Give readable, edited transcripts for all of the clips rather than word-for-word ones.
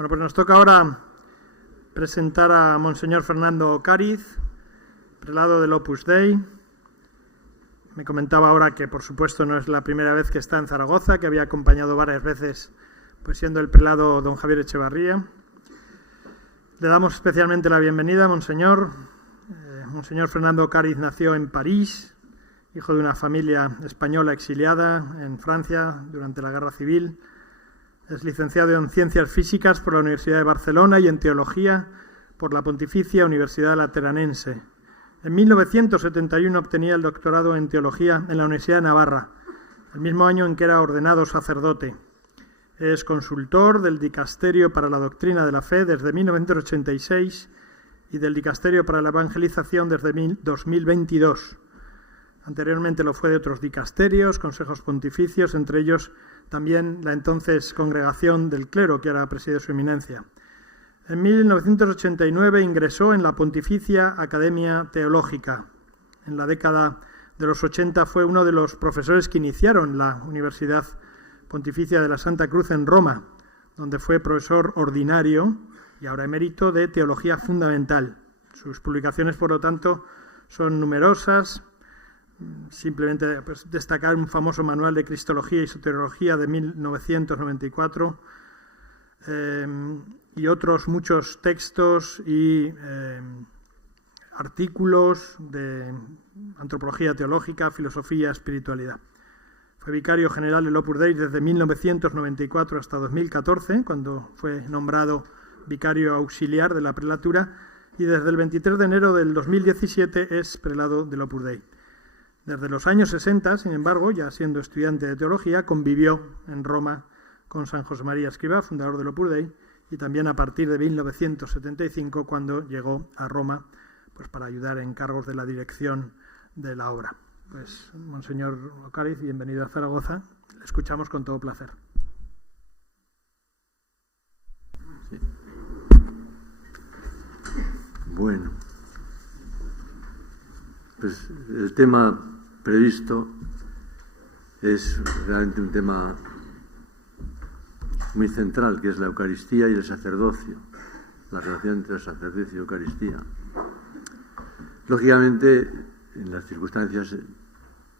Bueno, pues nos toca ahora presentar a Monseñor Fernando Ocariz, prelado del Opus Dei. Me comentaba ahora que, por supuesto, no es la primera vez que está en Zaragoza, que había acompañado varias veces, pues siendo el prelado don Javier Echevarría. Le damos especialmente la bienvenida, Monseñor. Monseñor Fernando Ocariz nació en París, hijo de una familia española exiliada en Francia durante la Guerra Civil. Es licenciado en Ciencias Físicas por la Universidad de Barcelona y en Teología por la Pontificia Universidad Lateranense. En 1971 obtenía el doctorado en Teología en la Universidad de Navarra, el mismo año en que era ordenado sacerdote. Es consultor del Dicasterio para la Doctrina de la Fe desde 1986 y del Dicasterio para la Evangelización desde 2022. Anteriormente lo fue de otros dicasterios, consejos pontificios, entre ellos también la entonces Congregación del Clero, que ahora preside su eminencia. En 1989 ingresó en la Pontificia Academia Teológica. En la década de los 80 fue uno de los profesores que iniciaron la Universidad Pontificia de la Santa Cruz en Roma, donde fue profesor ordinario y ahora emérito de Teología Fundamental. Sus publicaciones, por lo tanto, son numerosas. Simplemente pues, destacar un famoso manual de Cristología y Soteriología de 1994 y otros muchos textos y artículos de antropología teológica, filosofía, espiritualidad. Fue vicario general del Opus Dei desde 1994 hasta 2014, cuando fue nombrado vicario auxiliar de la prelatura, y desde el 23 de enero del 2017 es prelado del Opus Dei. Desde los años 60, sin embargo, ya siendo estudiante de teología, convivió en Roma con San José María Escrivá, fundador del Opus Dei, y también a partir de 1975, cuando llegó a Roma pues, para ayudar en cargos de la dirección de la obra. Pues, Monseñor Ocariz, bienvenido a Zaragoza. Le escuchamos con todo placer. Sí. Bueno. Pues el tema previsto es realmente un tema muy central, que es la Eucaristía y el sacerdocio, la relación entre el sacerdocio y la Eucaristía. Lógicamente, en las circunstancias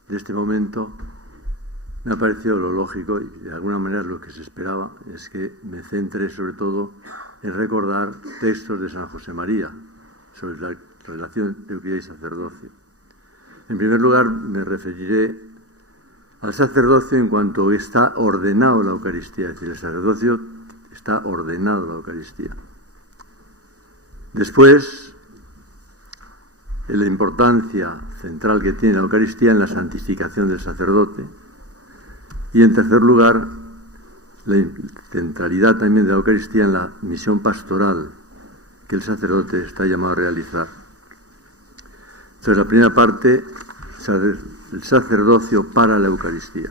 de este momento, me ha parecido lo lógico y de alguna manera lo que se esperaba es que me centre sobre todo en recordar textos de San José María sobre la relación de Eucaristía y sacerdocio. En primer lugar, me referiré al sacerdocio en cuanto está ordenado la Eucaristía, es decir, el sacerdocio está ordenado la Eucaristía. Después, en la importancia central que tiene la Eucaristía en la santificación del sacerdote. Y en tercer lugar, la centralidad también de la Eucaristía en la misión pastoral que el sacerdote está llamado a realizar. Entonces, la primera parte, el sacerdocio para la Eucaristía.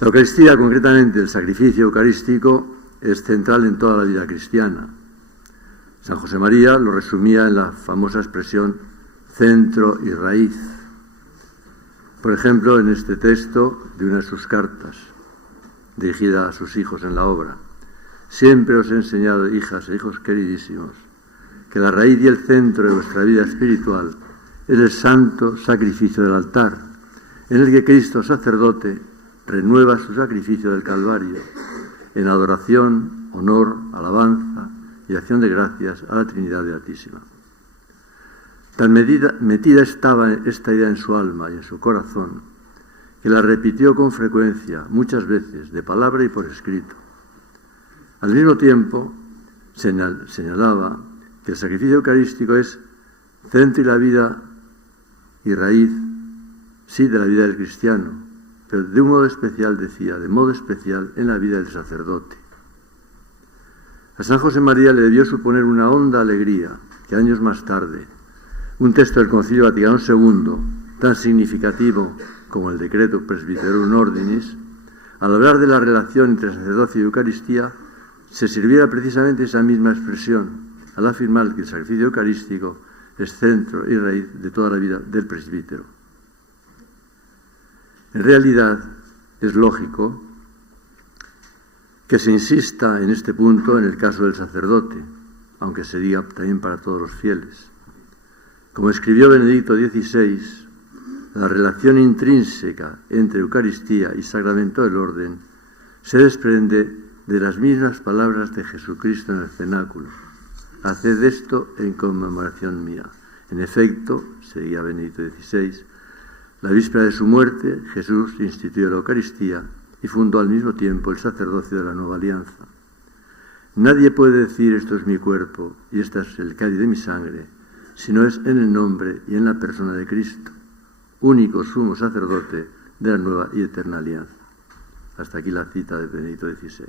La Eucaristía, concretamente el sacrificio eucarístico, es central en toda la vida cristiana. San José María lo resumía en la famosa expresión centro y raíz. Por ejemplo, en este texto de una de sus cartas, dirigida a sus hijos en la obra. Siempre os he enseñado, hijas e hijos queridísimos, que la raíz y el centro de vuestra vida espiritual es el santo sacrificio del altar, en el que Cristo sacerdote renueva su sacrificio del Calvario, en adoración, honor, alabanza y acción de gracias a la Trinidad Beatísima. Tan metida estaba esta idea en su alma y en su corazón, que la repitió con frecuencia, muchas veces, de palabra y por escrito. Al mismo tiempo, señalaba que el sacrificio eucarístico es centro y la vida y raíz, sí, de la vida del cristiano, pero de un modo especial, decía, de modo especial en la vida del sacerdote. A San José María le debió suponer una honda alegría que años más tarde, un texto del Concilio Vaticano II, tan significativo como el Decreto Presbyterorum Ordinis, al hablar de la relación entre sacerdocio y Eucaristía, se sirviera precisamente esa misma expresión, al afirmar que el sacrificio eucarístico es centro y raíz de toda la vida del presbítero. En realidad, es lógico que se insista en este punto en el caso del sacerdote, aunque se diga también para todos los fieles. Como escribió Benedicto XVI, la relación intrínseca entre Eucaristía y sacramento del orden se desprende de las mismas palabras de Jesucristo en el cenáculo: haced esto en conmemoración mía. En efecto, seguía Benedicto XVI, la víspera de su muerte, Jesús instituyó la Eucaristía y fundó al mismo tiempo el sacerdocio de la nueva alianza. Nadie puede decir esto es mi cuerpo y este es el cáliz de mi sangre, si no es en el nombre y en la persona de Cristo, único sumo sacerdote de la nueva y eterna alianza. Hasta aquí la cita de Benedicto XVI.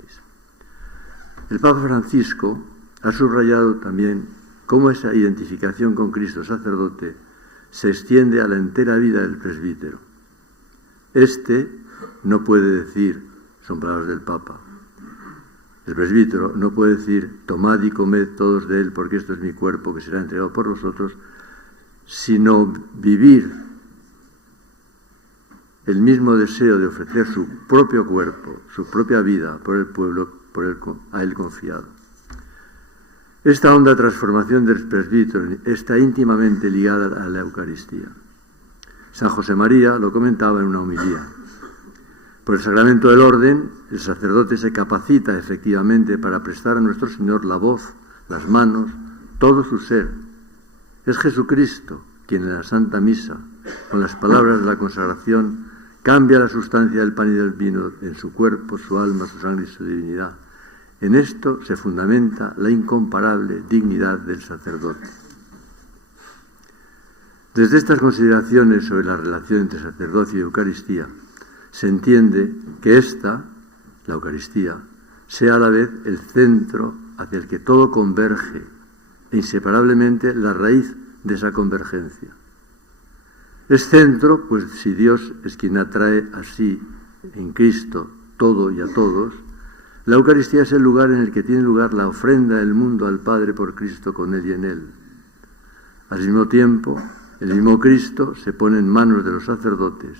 El Papa Francisco ha subrayado también cómo esa identificación con Cristo sacerdote se extiende a la entera vida del presbítero. Este no puede decir, son palabras del Papa, el presbítero no puede decir tomad y comed todos de él porque esto es mi cuerpo que será entregado por vosotros, sino vivir el mismo deseo de ofrecer su propio cuerpo, su propia vida por el pueblo a él confiado. Esta honda transformación del presbítero está íntimamente ligada a la Eucaristía. San José María lo comentaba en una homilía. Por el sacramento del orden, el sacerdote se capacita efectivamente para prestar a nuestro Señor la voz, las manos, todo su ser. Es Jesucristo quien en la Santa Misa, con las palabras de la consagración, cambia la sustancia del pan y del vino en su cuerpo, su alma, su sangre y su divinidad. En esto se fundamenta la incomparable dignidad del sacerdote. Desde estas consideraciones sobre la relación entre sacerdocio y Eucaristía, se entiende que esta, la Eucaristía, sea a la vez el centro hacia el que todo converge e inseparablemente la raíz de esa convergencia. Es centro, pues si Dios es quien atrae así en Cristo todo y a todos, la Eucaristía es el lugar en el que tiene lugar la ofrenda del mundo al Padre por Cristo con Él y en Él. Al mismo tiempo, el mismo Cristo se pone en manos de los sacerdotes,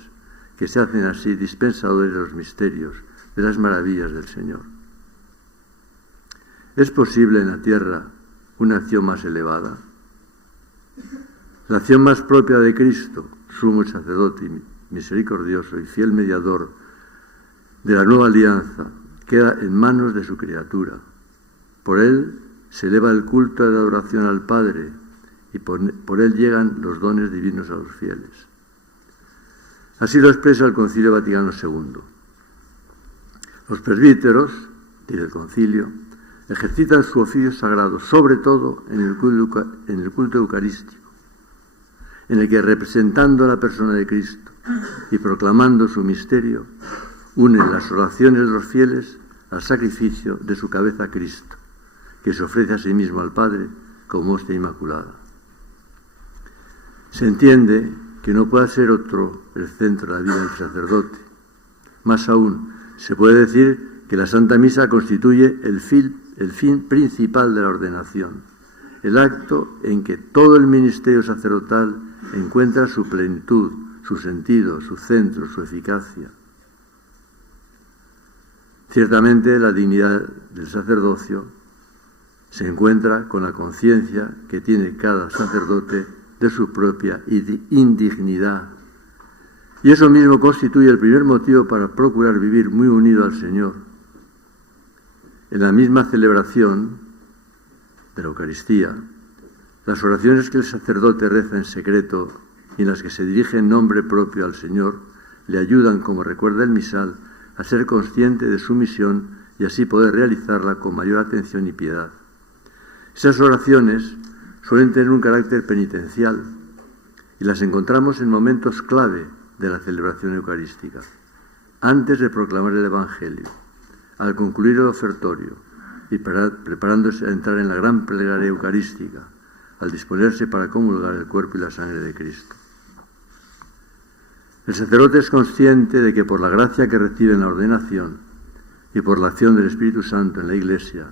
que se hacen así dispensadores de los misterios, de las maravillas del Señor. ¿Es posible en la tierra una acción más elevada? La acción más propia de Cristo, sumo sacerdote misericordioso y fiel mediador de la nueva alianza, queda en manos de su criatura. Por él se eleva el culto de adoración al Padre y por él llegan los dones divinos a los fieles. Así lo expresa el Concilio Vaticano II. Los presbíteros, dice el Concilio, ejercitan su oficio sagrado, sobre todo en el culto eucarístico, en el que representando la persona de Cristo y proclamando su misterio, unen las oraciones de los fieles al sacrificio de su cabeza Cristo, que se ofrece a sí mismo al Padre como hostia inmaculada. Se entiende que no pueda ser otro el centro de la vida del sacerdote. Más aún, se puede decir que la Santa Misa constituye el fin principal de la ordenación, el acto en que todo el ministerio sacerdotal encuentra su plenitud, su sentido, su centro, su eficacia. Ciertamente la dignidad del sacerdocio se encuentra con la conciencia que tiene cada sacerdote de su propia indignidad. Y eso mismo constituye el primer motivo para procurar vivir muy unido al Señor. En la misma celebración de la Eucaristía, las oraciones que el sacerdote reza en secreto y en las que se dirige en nombre propio al Señor le ayudan, como recuerda el misal, a ser consciente de su misión y así poder realizarla con mayor atención y piedad. Esas oraciones suelen tener un carácter penitencial y las encontramos en momentos clave de la celebración eucarística, antes de proclamar el Evangelio, al concluir el ofertorio y preparándose a entrar en la gran plegaria eucarística, al disponerse para comulgar el cuerpo y la sangre de Cristo. El sacerdote es consciente de que por la gracia que recibe en la ordenación y por la acción del Espíritu Santo en la Iglesia,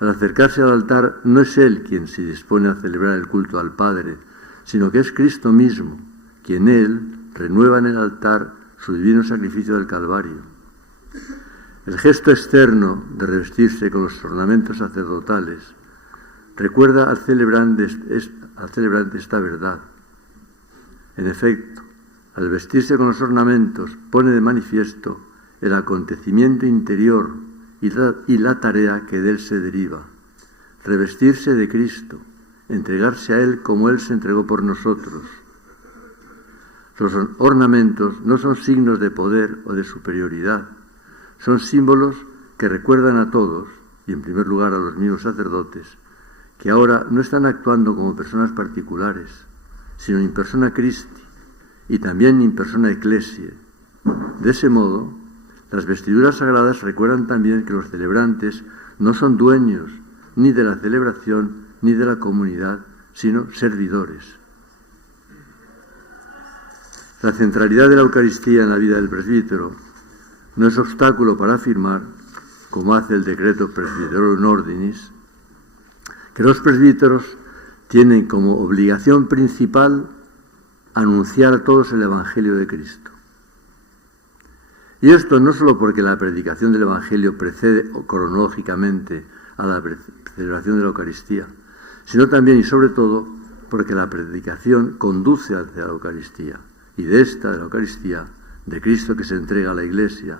al acercarse al altar no es él quien se dispone a celebrar el culto al Padre, sino que es Cristo mismo, quien él renueva en el altar su divino sacrificio del Calvario. El gesto externo de revestirse con los ornamentos sacerdotales recuerda al celebrante esta verdad. En efecto, al vestirse con los ornamentos pone de manifiesto el acontecimiento interior y la tarea que de él se deriva. Revestirse de Cristo, entregarse a Él como Él se entregó por nosotros. Los ornamentos no son signos de poder o de superioridad, son símbolos que recuerdan a todos, y en primer lugar a los mismos sacerdotes, que ahora no están actuando como personas particulares, sino in persona Christi, y también in persona Ecclesiae. De ese modo, las vestiduras sagradas recuerdan también que los celebrantes no son dueños ni de la celebración ni de la comunidad, sino servidores. La centralidad de la Eucaristía en la vida del presbítero no es obstáculo para afirmar, como hace el decreto Presbyterorum Ordinis, que los presbíteros tienen como obligación principal anunciar a todos el Evangelio de Cristo. Y esto no solo porque la predicación del Evangelio precede cronológicamente a la celebración de la Eucaristía, sino también y sobre todo porque la predicación conduce hacia la Eucaristía, y de esta, de la Eucaristía, de Cristo que se entrega a la Iglesia,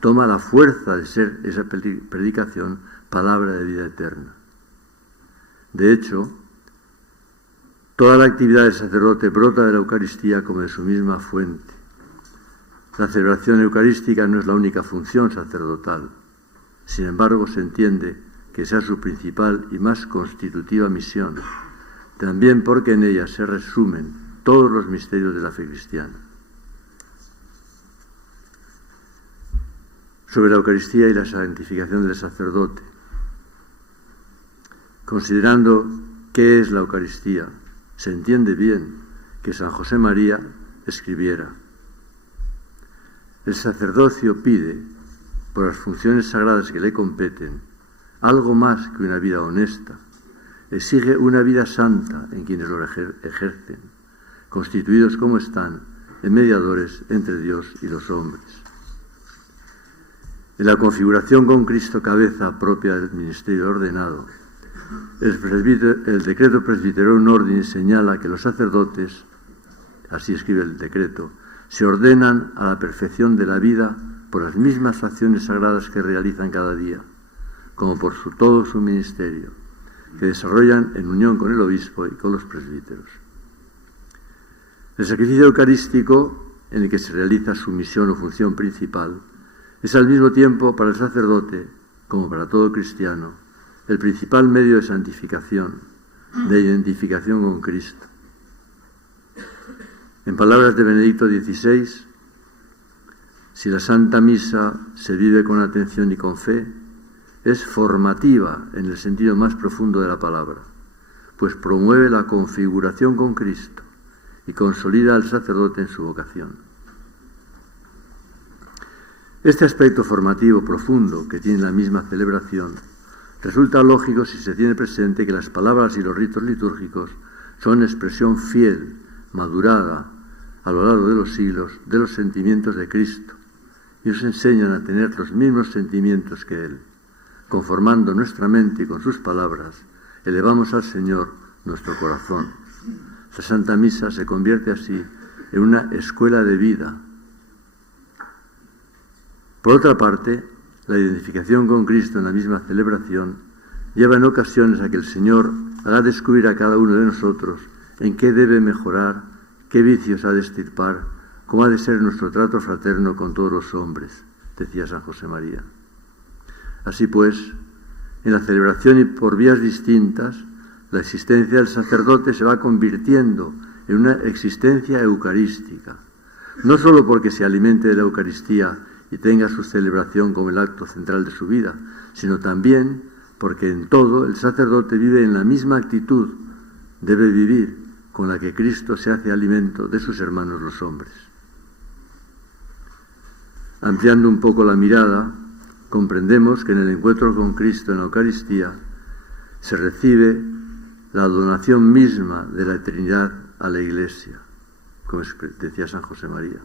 toma la fuerza de ser esa predicación palabra de vida eterna. De hecho, toda la actividad del sacerdote brota de la Eucaristía como de su misma fuente. La celebración eucarística no es la única función sacerdotal. Sin embargo, se entiende que sea su principal y más constitutiva misión, también porque en ella se resumen todos los misterios de la fe cristiana. Sobre la Eucaristía y la santificación del sacerdote. Considerando qué es la Eucaristía, se entiende bien que San José María escribiera: el sacerdocio pide, por las funciones sagradas que le competen, algo más que una vida honesta. Exige una vida santa en quienes lo ejercen, constituidos como están en mediadores entre Dios y los hombres. En la configuración con Cristo cabeza propia del ministerio ordenado, el decreto Presbyterorum Ordinis señala que los sacerdotes, así escribe el decreto, se ordenan a la perfección de la vida por las mismas acciones sagradas que realizan cada día, como por todo su ministerio, que desarrollan en unión con el obispo y con los presbíteros. El sacrificio eucarístico, en el que se realiza su misión o función principal, es al mismo tiempo para el sacerdote, como para todo cristiano, el principal medio de santificación, de identificación con Cristo. En palabras de Benedicto XVI, si la Santa Misa se vive con atención y con fe, es formativa en el sentido más profundo de la palabra, pues promueve la configuración con Cristo y consolida al sacerdote en su vocación. Este aspecto formativo profundo que tiene la misma celebración resulta lógico si se tiene presente que las palabras y los ritos litúrgicos son expresión fiel, madurada, a lo largo de los siglos, de los sentimientos de Cristo, y nos enseñan a tener los mismos sentimientos que Él. Conformando nuestra mente y con sus palabras, elevamos al Señor nuestro corazón. La Santa Misa se convierte así en una escuela de vida. Por otra parte, la identificación con Cristo en la misma celebración lleva en ocasiones a que el Señor haga descubrir a cada uno de nosotros en qué debe mejorar, qué vicios ha de extirpar, cómo ha de ser nuestro trato fraterno con todos los hombres, decía San José María. Así pues, en la celebración y por vías distintas, la existencia del sacerdote se va convirtiendo en una existencia eucarística, no solo porque se alimente de la Eucaristía y tenga su celebración como el acto central de su vida, sino también porque en todo el sacerdote vive en la misma actitud, debe vivir con la que Cristo se hace alimento de sus hermanos los hombres. Ampliando un poco la mirada, comprendemos que en el encuentro con Cristo en la Eucaristía se recibe la donación misma de la Trinidad a la Iglesia, como decía San José María.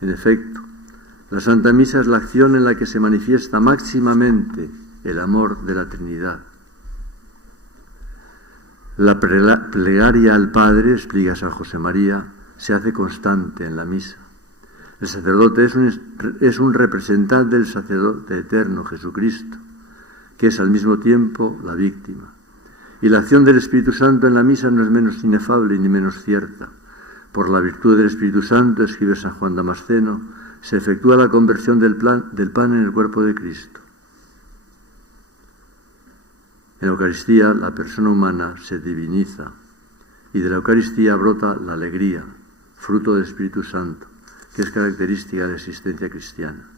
En efecto, La Santa Misa es la acción en la que se manifiesta máximamente el amor de la Trinidad. La plegaria al Padre, explica San José María, se hace constante en la misa. El sacerdote es un representante del sacerdote eterno, Jesucristo, que es al mismo tiempo la víctima. Y la acción del Espíritu Santo en la misa no es menos inefable ni menos cierta. Por la virtud del Espíritu Santo, escribe San Juan Damasceno, se efectúa la conversión del pan en el cuerpo de Cristo. En la Eucaristía, la persona humana se diviniza y de la Eucaristía brota la alegría, fruto del Espíritu Santo, que es característica de la existencia cristiana.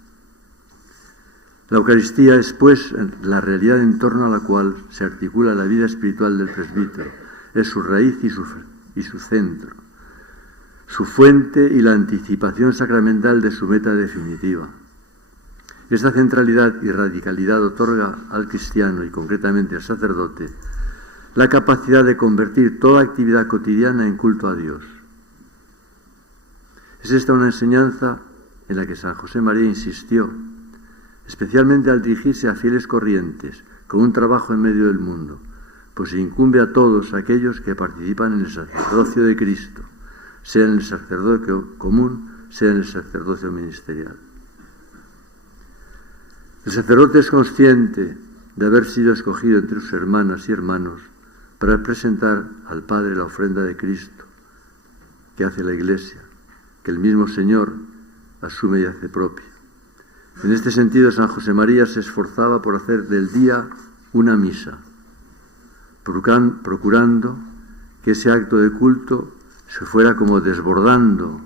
La Eucaristía es, pues, la realidad en torno a la cual se articula la vida espiritual del presbítero. Es su raíz y su centro, su fuente y la anticipación sacramental de su meta definitiva. Esta centralidad y radicalidad otorga al cristiano y concretamente al sacerdote la capacidad de convertir toda actividad cotidiana en culto a Dios. Es esta una enseñanza en la que San José María insistió, especialmente al dirigirse a fieles corrientes con un trabajo en medio del mundo, pues incumbe a todos aquellos que participan en el sacerdocio de Cristo, sea en el sacerdocio común, sea en el sacerdocio ministerial. El sacerdote es consciente de haber sido escogido entre sus hermanas y hermanos para presentar al Padre la ofrenda de Cristo que hace la Iglesia, que el mismo Señor asume y hace propia. En este sentido, San José María se esforzaba por hacer del día una misa, procurando que ese acto de culto se fuera como desbordando,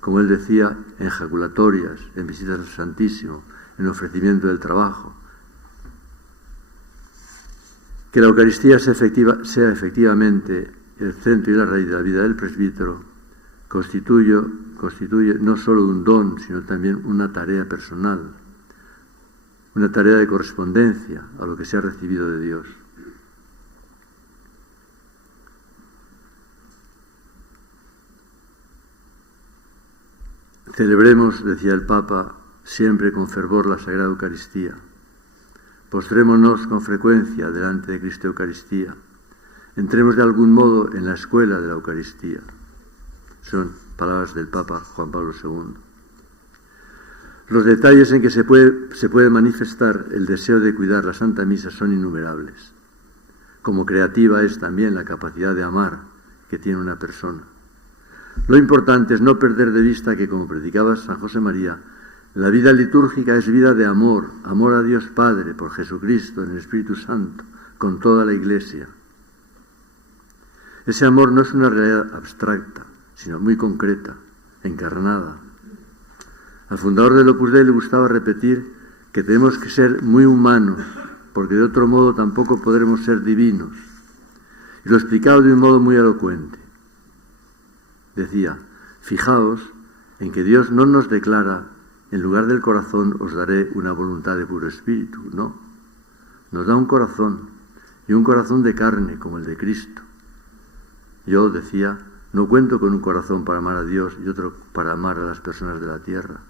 como él decía, en jaculatorias, en visitas al Santísimo, en ofrecimiento del trabajo. Que la Eucaristía sea efectivamente el centro y la raíz de la vida del presbítero constituye no solo un don, sino también una tarea personal, una tarea de correspondencia a lo que se ha recibido de Dios. Celebremos, decía el Papa, siempre con fervor la Sagrada Eucaristía. Postrémonos con frecuencia delante de Cristo Eucaristía. Entremos de algún modo en la escuela de la Eucaristía. Son palabras del Papa Juan Pablo II. Los detalles en que se puede manifestar el deseo de cuidar la Santa Misa son innumerables. Como creativa es también la capacidad de amar que tiene una persona. Lo importante es no perder de vista que, como predicaba San José María, la vida litúrgica es vida de amor, amor a Dios Padre, por Jesucristo, en el Espíritu Santo, con toda la Iglesia. Ese amor no es una realidad abstracta, sino muy concreta, encarnada. Al fundador del Opus Dei le gustaba repetir que tenemos que ser muy humanos, porque de otro modo tampoco podremos ser divinos. Y lo explicaba de un modo muy elocuente. Decía, fijaos en que Dios no nos declara, en lugar del corazón os daré una voluntad de puro espíritu, no. Nos da un corazón, y un corazón de carne como el de Cristo. Yo, decía, no cuento con un corazón para amar a Dios y otro para amar a las personas de la tierra.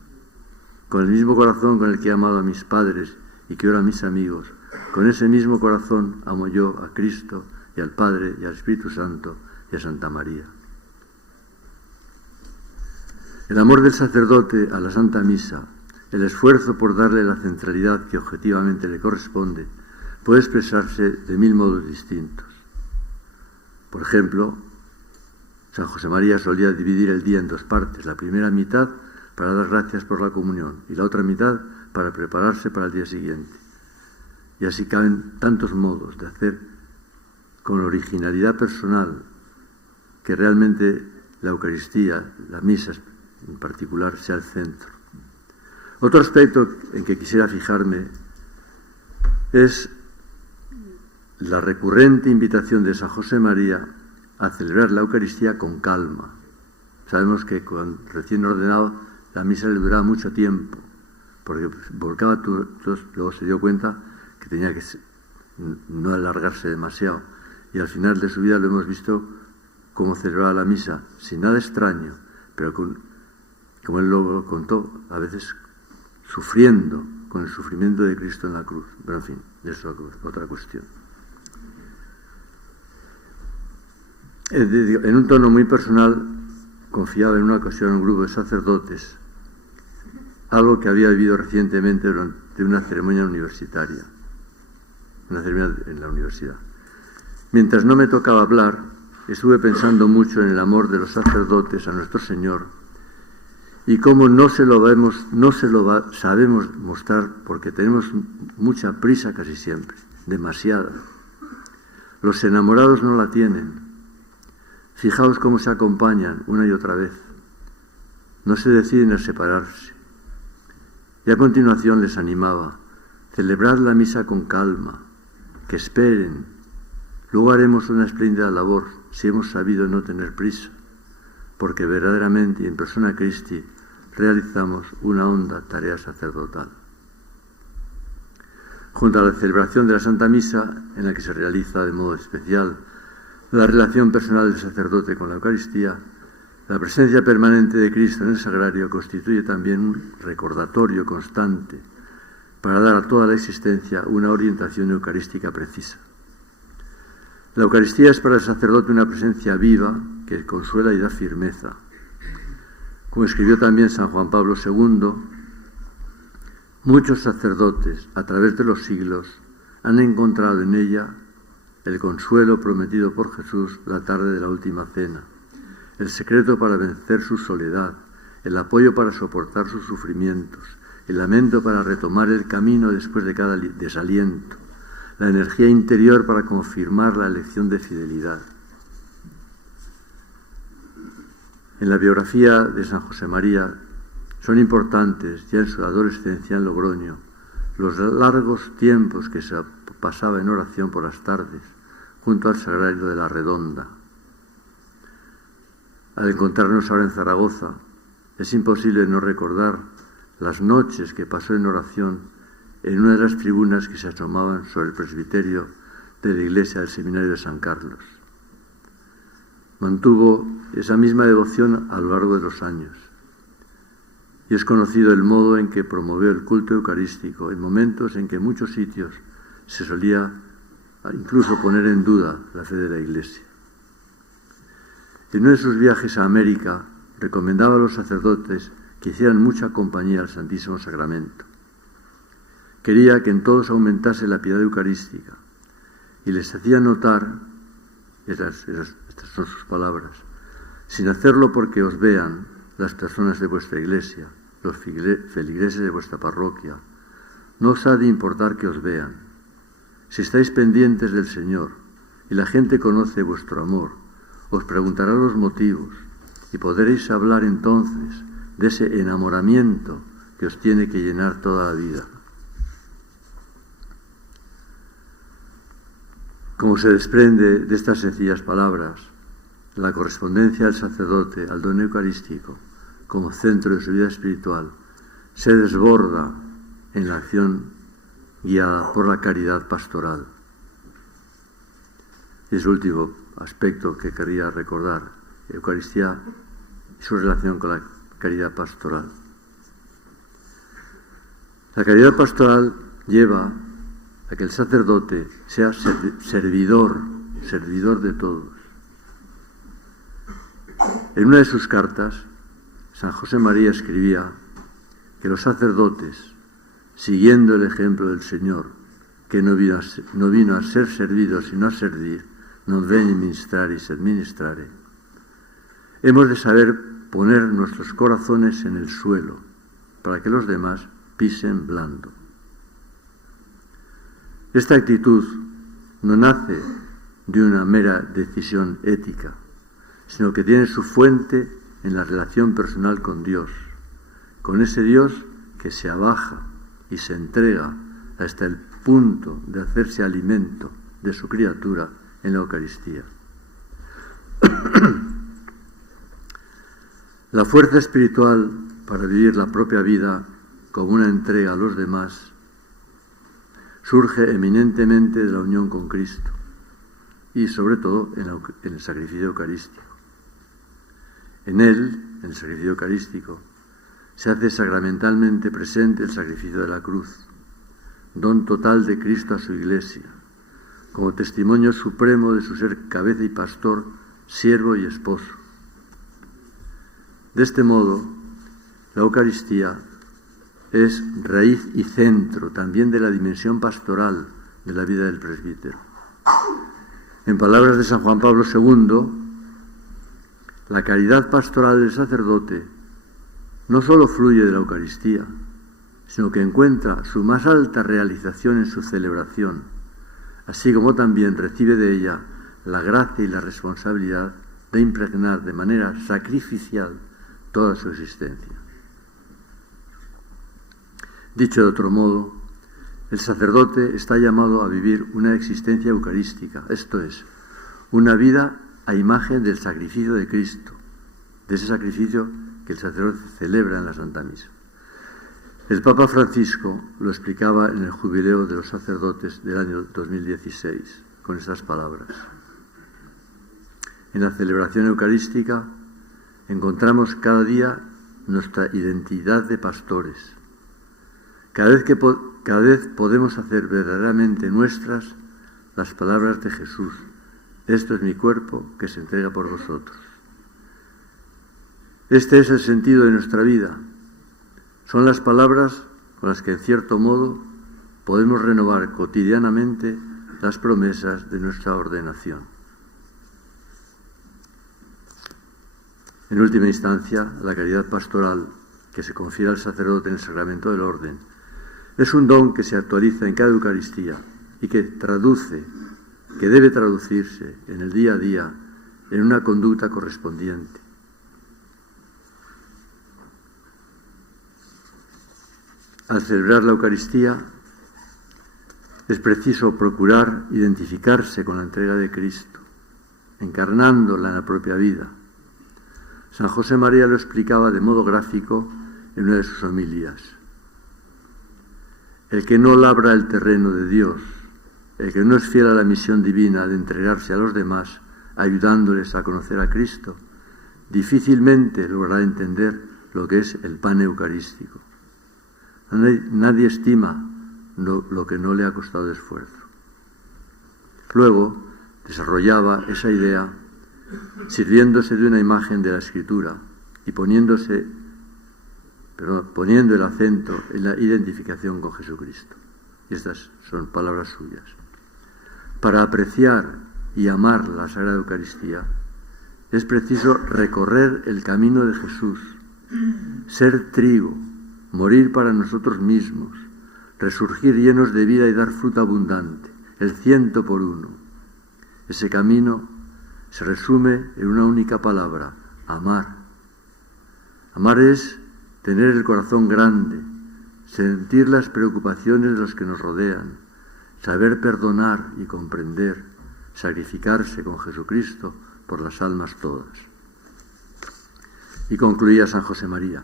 Con el mismo corazón con el que he amado a mis padres y que oro a mis amigos, con ese mismo corazón amo yo a Cristo y al Padre y al Espíritu Santo y a Santa María. El amor del sacerdote a la Santa Misa, el esfuerzo por darle la centralidad que objetivamente le corresponde, puede expresarse de 1000 modos distintos. Por ejemplo, San José María solía dividir el día en 2 partes, la primera mitad para dar gracias por la comunión y la otra mitad para prepararse para el día siguiente. Y así caben tantos modos de hacer con originalidad personal que realmente la Eucaristía, la misa en particular, sea el centro. Otro aspecto en que quisiera fijarme es la recurrente invitación de San José María a celebrar la Eucaristía con calma. Sabemos que con recién ordenado la misa le duraba mucho tiempo, porque volcaba luego se dio cuenta que tenía que no alargarse demasiado. Y al final de su vida lo hemos visto cómo celebraba la misa, sin nada extraño, pero con como él lo contó, a veces sufriendo con el sufrimiento de Cristo en la cruz. Pero en fin, eso es otra cuestión. En un tono muy personal, confiaba en una ocasión a un grupo de sacerdotes algo que había vivido recientemente durante una ceremonia universitaria, una ceremonia en la universidad. Mientras no me tocaba hablar, estuve pensando mucho en el amor de los sacerdotes a nuestro Señor y cómo no se lo sabemos mostrar porque tenemos mucha prisa casi siempre, demasiada. Los enamorados no la tienen. Fijaos cómo se acompañan una y otra vez. No se deciden a separarse. Y a continuación les animaba: celebrad la misa con calma, que esperen. Luego haremos una espléndida labor si hemos sabido no tener prisa, porque verdaderamente y en persona Christi realizamos una honda tarea sacerdotal. Junto a la celebración de la Santa Misa, en la que se realiza de modo especial la relación personal del sacerdote con la Eucaristía, la presencia permanente de Cristo en el sagrario constituye también un recordatorio constante para dar a toda la existencia una orientación eucarística precisa. La Eucaristía es para el sacerdote una presencia viva que consuela y da firmeza. Como escribió también San Juan Pablo II, muchos sacerdotes a través de los siglos han encontrado en ella el consuelo prometido por Jesús la tarde de la última cena, el secreto para vencer su soledad, el apoyo para soportar sus sufrimientos, el lamento para retomar el camino después de cada desaliento, la energía interior para confirmar la elección de fidelidad. En la biografía de San José María son importantes, ya en su adolescencia en Logroño, los largos tiempos que se pasaba en oración por las tardes, junto al sagrario de la Redonda. Al encontrarnos ahora en Zaragoza, es imposible no recordar las noches que pasó en oración en una de las tribunas que se asomaban sobre el presbiterio de la iglesia del Seminario de San Carlos. Mantuvo esa misma devoción a lo largo de los años, y es conocido el modo en que promovió el culto eucarístico en momentos en que en muchos sitios se solía incluso poner en duda la fe de la Iglesia. En uno de sus viajes a América recomendaba a los sacerdotes que hicieran mucha compañía al Santísimo Sacramento. Quería que en todos aumentase la piedad eucarística y les hacía notar, estas son sus palabras: sin hacerlo porque os vean las personas de vuestra iglesia, los feligreses de vuestra parroquia, no os ha de importar que os vean. Si estáis pendientes del Señor y la gente conoce vuestro amor, os preguntará los motivos y podréis hablar entonces de ese enamoramiento que os tiene que llenar toda la vida. Como se desprende de estas sencillas palabras, la correspondencia del sacerdote al don eucarístico como centro de su vida espiritual se desborda en la acción guiada por la caridad pastoral. Es el último aspecto que querría recordar: Eucaristía y su relación con la caridad pastoral. La caridad pastoral lleva a que el sacerdote sea servidor de todos. En una de sus cartas, San José María escribía que los sacerdotes, siguiendo el ejemplo del Señor, que no vino a ser servido sino a servir, non veni ministrari sed ministrare, hemos de saber poner nuestros corazones en el suelo para que los demás pisen blando. Esta actitud no nace de una mera decisión ética, sino que tiene su fuente en la relación personal con Dios, con ese Dios que se abaja y se entrega hasta el punto de hacerse alimento de su criatura en la Eucaristía. La fuerza espiritual para vivir la propia vida como una entrega a los demás surge eminentemente de la unión con Cristo y sobre todo en el sacrificio eucarístico. En él, en el sacrificio eucarístico, se hace sacramentalmente presente el sacrificio de la cruz, don total de Cristo a su Iglesia, como testimonio supremo de su ser cabeza y pastor, siervo y esposo. De este modo, la Eucaristía es raíz y centro también de la dimensión pastoral de la vida del presbítero. En palabras de San Juan Pablo II, la caridad pastoral del sacerdote no solo fluye de la Eucaristía, sino que encuentra su más alta realización en su celebración, así como también recibe de ella la gracia y la responsabilidad de impregnar de manera sacrificial toda su existencia. Dicho de otro modo, el sacerdote está llamado a vivir una existencia eucarística, esto es, una vida a imagen del sacrificio de Cristo, de ese sacrificio que el sacerdote celebra en la Santa Misa. El Papa Francisco lo explicaba en el Jubileo de los Sacerdotes del año 2016, con estas palabras. En la celebración eucarística encontramos cada día nuestra identidad de pastores. Cada vez podemos hacer verdaderamente nuestras las palabras de Jesús. Esto es mi cuerpo que se entrega por vosotros. Este es el sentido de nuestra vida. Son las palabras con las que, en cierto modo, podemos renovar cotidianamente las promesas de nuestra ordenación. En última instancia, la caridad pastoral que se confiere al sacerdote en el sacramento del orden es un don que se actualiza en cada Eucaristía y que debe traducirse en el día a día en una conducta correspondiente. Al celebrar la Eucaristía es preciso procurar identificarse con la entrega de Cristo, encarnándola en la propia vida. San José María lo explicaba de modo gráfico en una de sus homilías. El que no labra el terreno de Dios, el que no es fiel a la misión divina de entregarse a los demás, ayudándoles a conocer a Cristo, difícilmente logrará entender lo que es el pan eucarístico. Nadie estima lo que no le ha costado esfuerzo. Luego desarrollaba esa idea sirviéndose de una imagen de la Escritura y poniendo el acento en la identificación con Jesucristo. Y estas son palabras suyas. Para apreciar y amar la Sagrada Eucaristía es preciso recorrer el camino de Jesús, ser trigo, morir para nosotros mismos, resurgir llenos de vida y dar fruto abundante, el 100 por 1. Ese camino se resume en una única palabra: amar. Amar es tener el corazón grande, sentir las preocupaciones de los que nos rodean, saber perdonar y comprender, sacrificarse con Jesucristo por las almas todas. Y concluía San José María: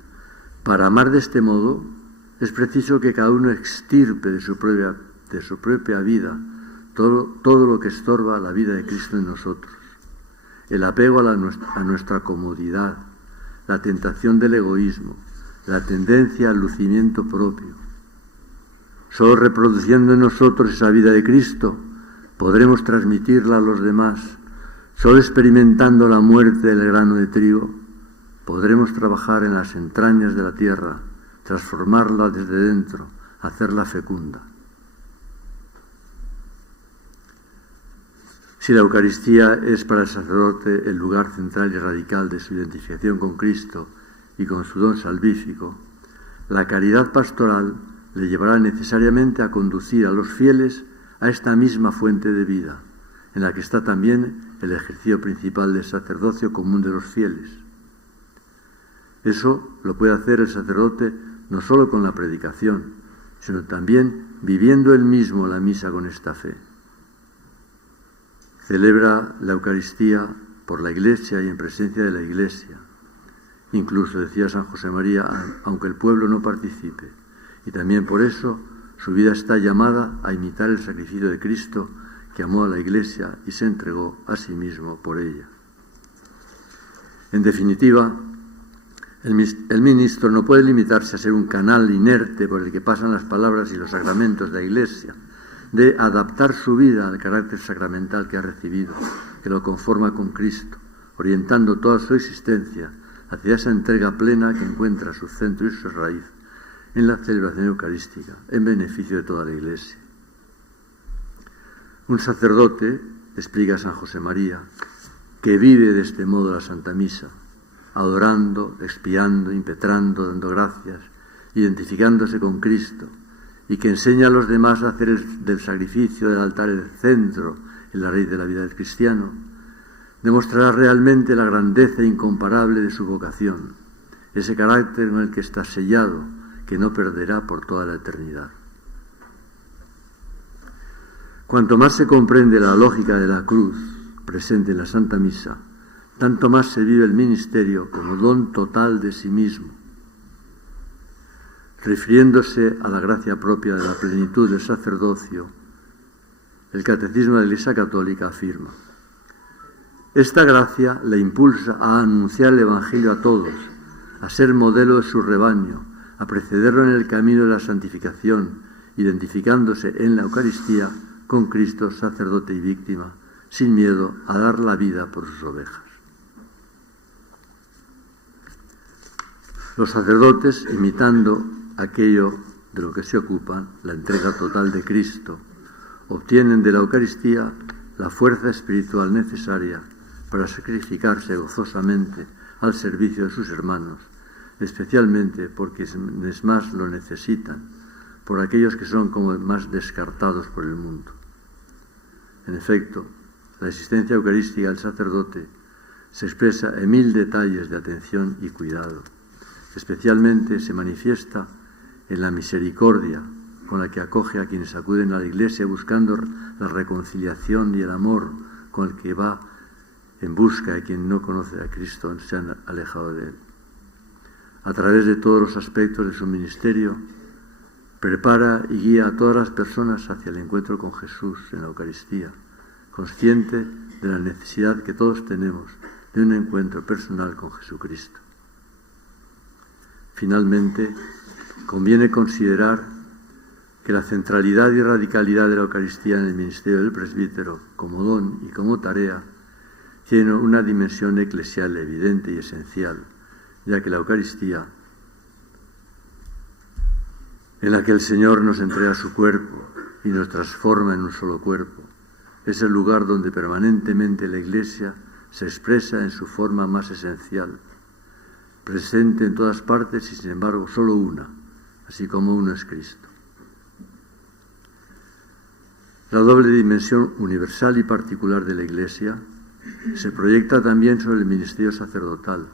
para amar de este modo es preciso que cada uno extirpe de su propia vida todo lo que estorba la vida de Cristo en nosotros. El apego a nuestra comodidad, la tentación del egoísmo, la tendencia al lucimiento propio. Solo reproduciendo en nosotros esa vida de Cristo podremos transmitirla a los demás. Solo experimentando la muerte del grano de trigo podremos trabajar en las entrañas de la tierra, transformarla desde dentro, hacerla fecunda. Si la Eucaristía es para el sacerdote el lugar central y radical de su identificación con Cristo y con su don salvífico, la caridad pastoral le llevará necesariamente a conducir a los fieles a esta misma fuente de vida, en la que está también el ejercicio principal del sacerdocio común de los fieles. Eso lo puede hacer el sacerdote no solo con la predicación, sino también viviendo él mismo la misa con esta fe. Celebra la Eucaristía por la Iglesia y en presencia de la Iglesia. Incluso, decía San José María, aunque el pueblo no participe. Y también por eso su vida está llamada a imitar el sacrificio de Cristo, que amó a la Iglesia y se entregó a sí mismo por ella. En definitiva, El ministro no puede limitarse a ser un canal inerte por el que pasan las palabras y los sacramentos de la Iglesia, de adaptar su vida al carácter sacramental que ha recibido, que lo conforma con Cristo, orientando toda su existencia hacia esa entrega plena que encuentra su centro y su raíz en la celebración eucarística, en beneficio de toda la Iglesia. Un sacerdote, explica San José María, que vive de este modo la Santa Misa, adorando, expiando, impetrando, dando gracias, identificándose con Cristo, y que enseña a los demás a hacer del sacrificio del altar el centro en la raíz de la vida del cristiano, demostrará realmente la grandeza incomparable de su vocación, ese carácter en el que está sellado, que no perderá por toda la eternidad. Cuanto más se comprende la lógica de la cruz presente en la Santa Misa, tanto más se vive el ministerio como don total de sí mismo. Refiriéndose a la gracia propia de la plenitud del sacerdocio, el Catecismo de la Iglesia Católica afirma: esta gracia le impulsa a anunciar el Evangelio a todos, a ser modelo de su rebaño, a precederlo en el camino de la santificación, identificándose en la Eucaristía con Cristo, sacerdote y víctima, sin miedo a dar la vida por sus ovejas. Los sacerdotes, imitando aquello de lo que se ocupan, la entrega total de Cristo, obtienen de la Eucaristía la fuerza espiritual necesaria para sacrificarse gozosamente al servicio de sus hermanos, especialmente porque quienes más lo necesitan, por aquellos que son como más descartados por el mundo. En efecto, la existencia eucarística del sacerdote se expresa en 1000 detalles de atención y cuidado. Especialmente se manifiesta en la misericordia con la que acoge a quienes acuden a la Iglesia buscando la reconciliación y el amor con el que va en busca de quien no conoce a Cristo, se han alejado de Él. A través de todos los aspectos de su ministerio, prepara y guía a todas las personas hacia el encuentro con Jesús en la Eucaristía, consciente de la necesidad que todos tenemos de un encuentro personal con Jesucristo. Finalmente, conviene considerar que la centralidad y radicalidad de la Eucaristía en el ministerio del presbítero, como don y como tarea, tiene una dimensión eclesial evidente y esencial, ya que la Eucaristía, en la que el Señor nos entrega su cuerpo y nos transforma en un solo cuerpo, es el lugar donde permanentemente la Iglesia se expresa en su forma más esencial, presente en todas partes y sin embargo solo una, así como uno es Cristo. La doble dimensión universal y particular de la Iglesia se proyecta también sobre el ministerio sacerdotal,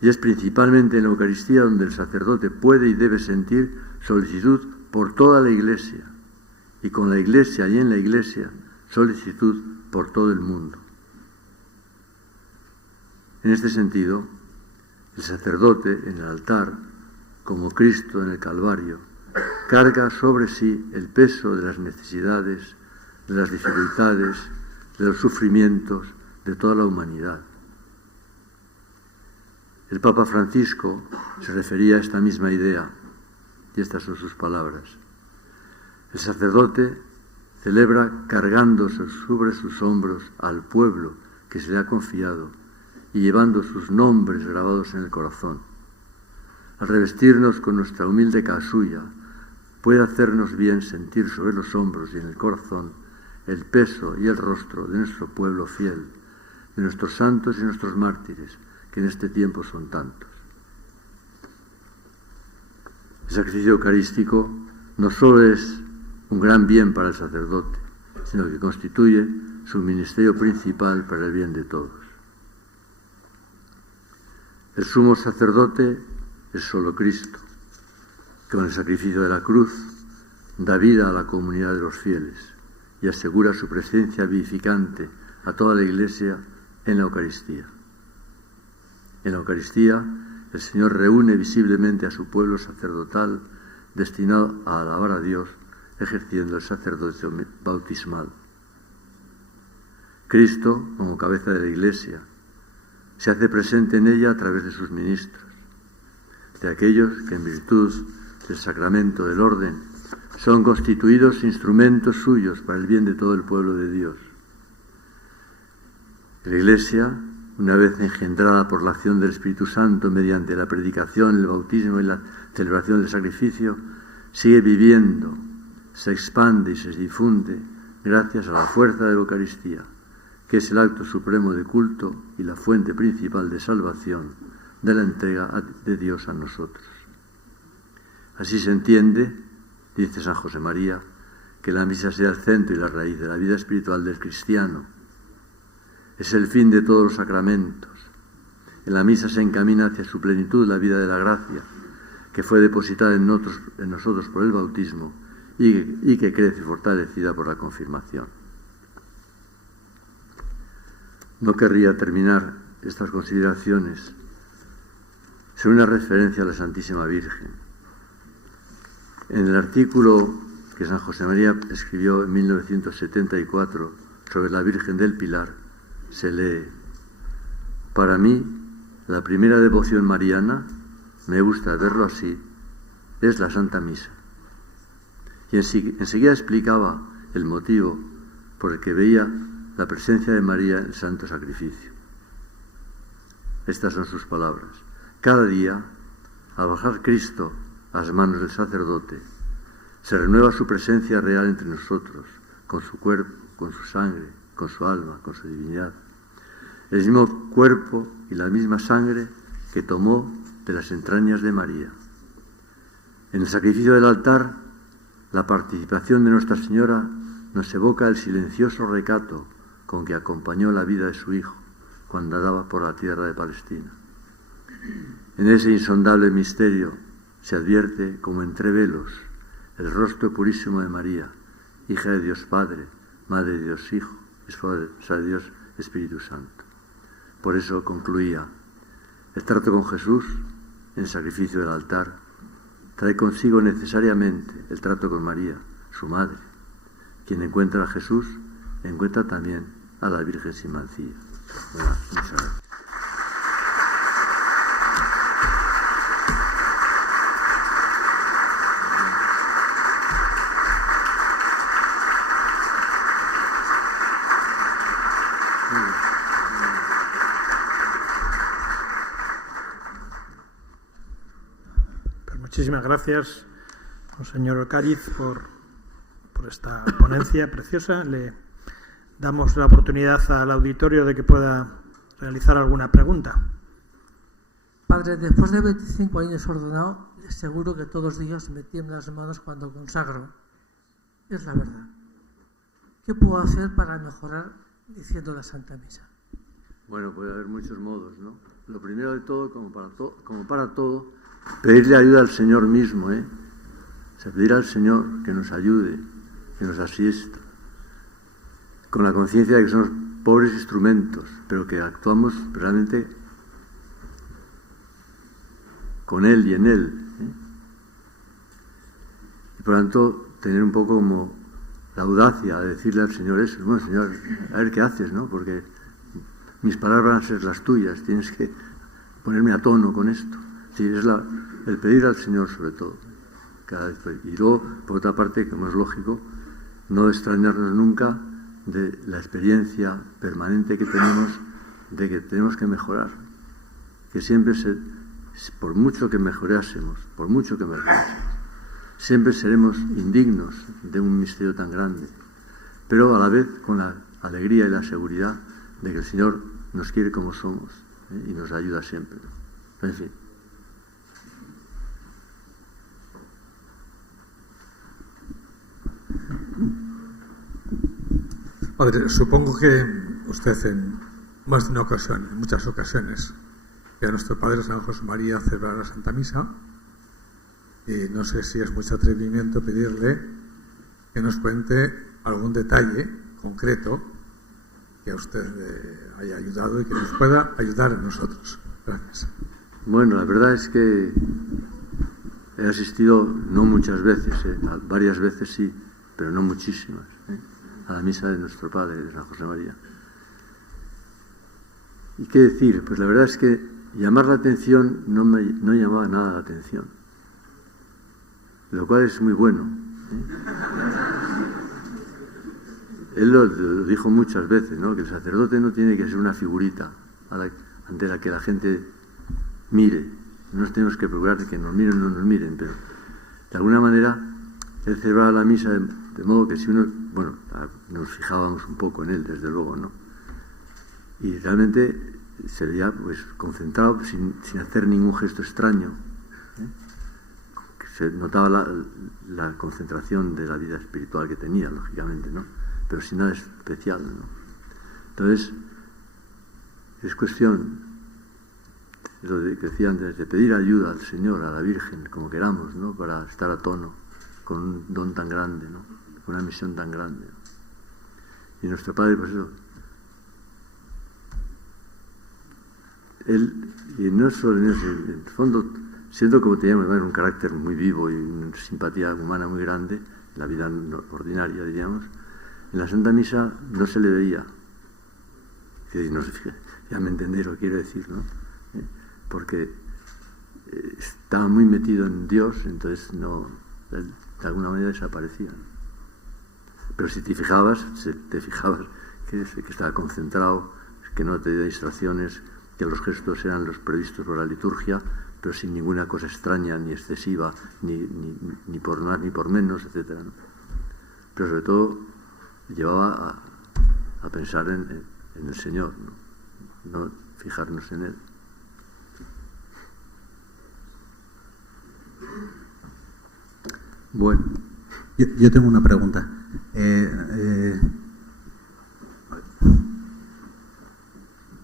y es principalmente en la Eucaristía donde el sacerdote puede y debe sentir solicitud por toda la Iglesia, y con la Iglesia y en la Iglesia solicitud por todo el mundo. En este sentido, el sacerdote en el altar, como Cristo en el Calvario, carga sobre sí el peso de las necesidades, de las dificultades, de los sufrimientos de toda la humanidad. El Papa Francisco se refería a esta misma idea, y estas son sus palabras. El sacerdote celebra cargándose sobre sus hombros al pueblo que se le ha confiado y llevando sus nombres grabados en el corazón. Al revestirnos con nuestra humilde casulla, puede hacernos bien sentir sobre los hombros y en el corazón el peso y el rostro de nuestro pueblo fiel, de nuestros santos y nuestros mártires, que en este tiempo son tantos. El sacrificio eucarístico no solo es un gran bien para el sacerdote, sino que constituye su ministerio principal para el bien de todos. El sumo sacerdote es solo Cristo, que con el sacrificio de la cruz da vida a la comunidad de los fieles y asegura su presencia vivificante a toda la Iglesia en la Eucaristía. En la Eucaristía, el Señor reúne visiblemente a su pueblo sacerdotal destinado a alabar a Dios, ejerciendo el sacerdocio bautismal. Cristo, como cabeza de la Iglesia, se hace presente en ella a través de sus ministros, de aquellos que en virtud del sacramento del orden son constituidos instrumentos suyos para el bien de todo el pueblo de Dios. La Iglesia, una vez engendrada por la acción del Espíritu Santo mediante la predicación, el bautismo y la celebración del sacrificio, sigue viviendo, se expande y se difunde gracias a la fuerza de la Eucaristía, que es el acto supremo de culto y la fuente principal de salvación de la entrega de Dios a nosotros. Así se entiende, dice San José María, que la misa sea el centro y la raíz de la vida espiritual del cristiano. Es el fin de todos los sacramentos. En la misa se encamina hacia su plenitud la vida de la gracia, que fue depositada en nosotros por el bautismo y que crece fortalecida por la confirmación. No querría terminar estas consideraciones sin una referencia a la Santísima Virgen. En el artículo que San José María escribió en 1974 sobre la Virgen del Pilar, se lee: para mí, la primera devoción mariana, me gusta verlo así, es la Santa Misa. Y enseguida explicaba el motivo por el que veía la presencia de María en el Santo Sacrificio. Estas son sus palabras. Cada día, al bajar Cristo a las manos del sacerdote, se renueva su presencia real entre nosotros, con su cuerpo, con su sangre, con su alma, con su divinidad. El mismo cuerpo y la misma sangre que tomó de las entrañas de María. En el sacrificio del altar, la participación de Nuestra Señora nos evoca el silencioso recato con que acompañó la vida de su Hijo cuando andaba por la tierra de Palestina. En ese insondable misterio se advierte como entre velos el rostro purísimo de María, hija de Dios Padre, Madre de Dios Hijo, esposa de Dios Espíritu Santo. Por eso concluía: el trato con Jesús en el sacrificio del altar trae consigo necesariamente el trato con María, su madre. Quien encuentra a Jesús encuentra también a la Virgen sin mancilla. Bueno, muchas gracias. Muchísimas gracias, Monseñor Ocariz, por esta ponencia preciosa. Le damos la oportunidad al auditorio de que pueda realizar alguna pregunta. Padre, después de 25 años ordenado, seguro que todos los días me tiemblan las manos cuando consagro. Es la verdad. ¿Qué puedo hacer para mejorar diciendo la Santa Misa? Bueno, puede haber muchos modos, ¿no? Lo primero de todo, como para todo, pedirle ayuda al Señor mismo, O sea, pedir al Señor que nos ayude, que nos asista, con la conciencia de que somos pobres instrumentos, pero que actuamos realmente con Él y en Él. Y por lo tanto, tener un poco como la audacia de decirle al Señor eso: bueno, Señor, a ver qué haces, ¿no? Porque mis palabras van a ser las tuyas, tienes que ponerme a tono con esto. Sí, es el pedir al Señor sobre todo, cada vez. Y luego, por otra parte, como es lógico, no extrañarnos nunca de la experiencia permanente que tenemos de que tenemos que mejorar, que siempre, por mucho que mejorásemos, siempre seremos indignos de un misterio tan grande, pero a la vez con la alegría y la seguridad de que el Señor nos quiere como somos, y nos ayuda siempre. En fin. Padre, supongo que usted en más de una ocasión, en muchas ocasiones, ve a nuestro Padre San José María celebrar la Santa Misa, y no sé si es mucho atrevimiento pedirle que nos cuente algún detalle concreto que a usted le haya ayudado y que nos pueda ayudar a nosotros. Gracias. Bueno, la verdad es que he asistido, no muchas veces, varias veces sí, pero no muchísimas, a la misa de nuestro Padre, de San José María. ¿Y qué decir? Pues la verdad es que llamar la atención no llamaba nada la atención, lo cual es muy bueno. Él lo dijo muchas veces, ¿no? Que el sacerdote no tiene que ser una figurita ante la que la gente mire. No nos tenemos que procurar de que nos miren o no nos miren, pero de alguna manera él celebraba la misa de modo que si uno, bueno, nos fijábamos un poco en él, desde luego, ¿no? Y realmente se veía pues concentrado, sin hacer ningún gesto extraño. Se notaba la concentración de la vida espiritual que tenía, lógicamente, ¿no? Pero sin nada especial, ¿no? Entonces, es cuestión, lo que decía antes, de pedir ayuda al Señor, a la Virgen, como queramos, ¿no? Para estar a tono con un don tan grande, ¿no? Con una misión tan grande. Y nuestro Padre, pues eso, él, y no solo en eso, en el fondo, siendo como teníamos un carácter muy vivo y una simpatía humana muy grande, la vida ordinaria, diríamos, en la Santa Misa no se le veía. No sé, ya me entendéis lo que quiero decir, ¿no? Porque estaba muy metido en Dios, entonces no, de alguna manera desaparecía. Pero si te fijabas que estaba concentrado, que no te dio distracciones, que los gestos eran los previstos por la liturgia, pero sin ninguna cosa extraña, ni excesiva, ni por más ni por menos, etc., ¿no? Pero sobre todo llevaba a pensar en el Señor, no fijarnos en Él. Bueno. Yo tengo una pregunta.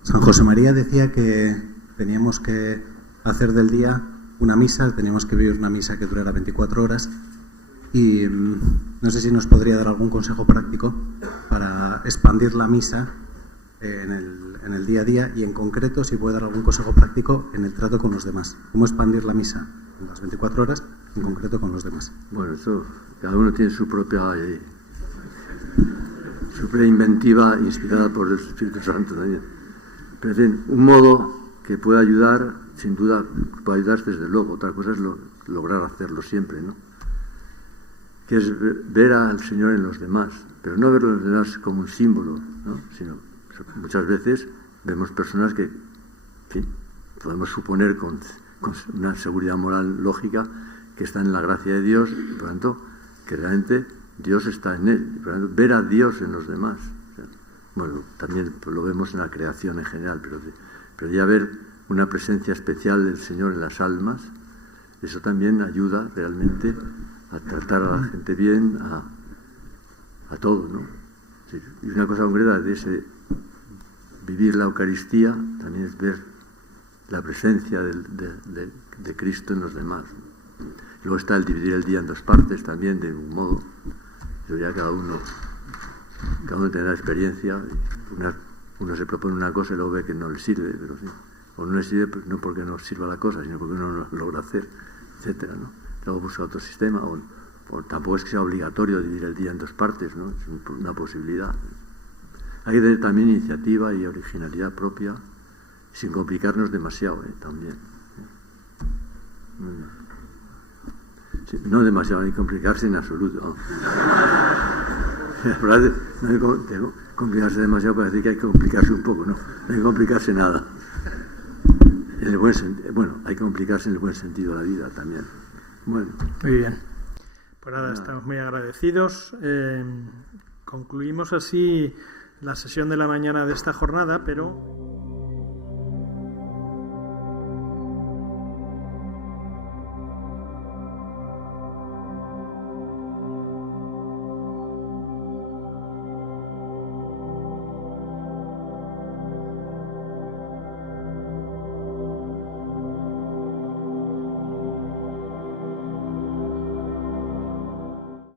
San José María decía que teníamos que hacer del día una misa, teníamos que vivir una misa que durara 24 horas y no sé si nos podría dar algún consejo práctico para expandir la misa en el día a día y en concreto si puede dar algún consejo práctico en el trato con los demás. ¿Cómo expandir la misa en las 24 horas en concreto con los demás? Bueno, eso, cada uno tiene su propia inventiva inspirada por el Espíritu Santo también. Pero en fin, un modo que puede ayudar, sin duda, puede ayudar desde luego. Otra cosa es lograr hacerlo siempre, ¿no? Que es ver al Señor en los demás, pero no verlo en los demás como un símbolo, ¿no? Sino muchas veces vemos personas que, en fin, podemos suponer con una seguridad moral lógica que están en la gracia de Dios y por lo tanto que realmente Dios está en él, y por lo tanto ver a Dios en los demás. O sea, bueno, también lo vemos en la creación en general, pero ya ver una presencia especial del Señor en las almas, eso también ayuda realmente a tratar a la gente bien, a todo, ¿no? Sí, y una cosa concreta de ese vivir la Eucaristía también es ver la presencia de Cristo en los demás. Luego está el dividir el día en dos partes también, de un modo. Pero ya cada uno tendrá experiencia. Uno se propone una cosa y luego ve que no le sirve, pero sí. O no le sirve no porque no sirva la cosa, sino porque uno no lo logra hacer, etcétera, ¿no? Luego busca otro sistema, o tampoco es que sea obligatorio dividir el día en dos partes, ¿no? Es una posibilidad. Hay que tener también iniciativa y originalidad propia, sin complicarnos demasiado, también. Sí, no demasiado, hay que complicarse en absoluto. No hay que complicarse demasiado para decir que hay que complicarse un poco, no hay que complicarse nada. Bueno, hay que complicarse en el buen sentido de la vida también. Bueno. Muy bien. Pues nada, estamos muy agradecidos. Concluimos así la sesión de la mañana de esta jornada, pero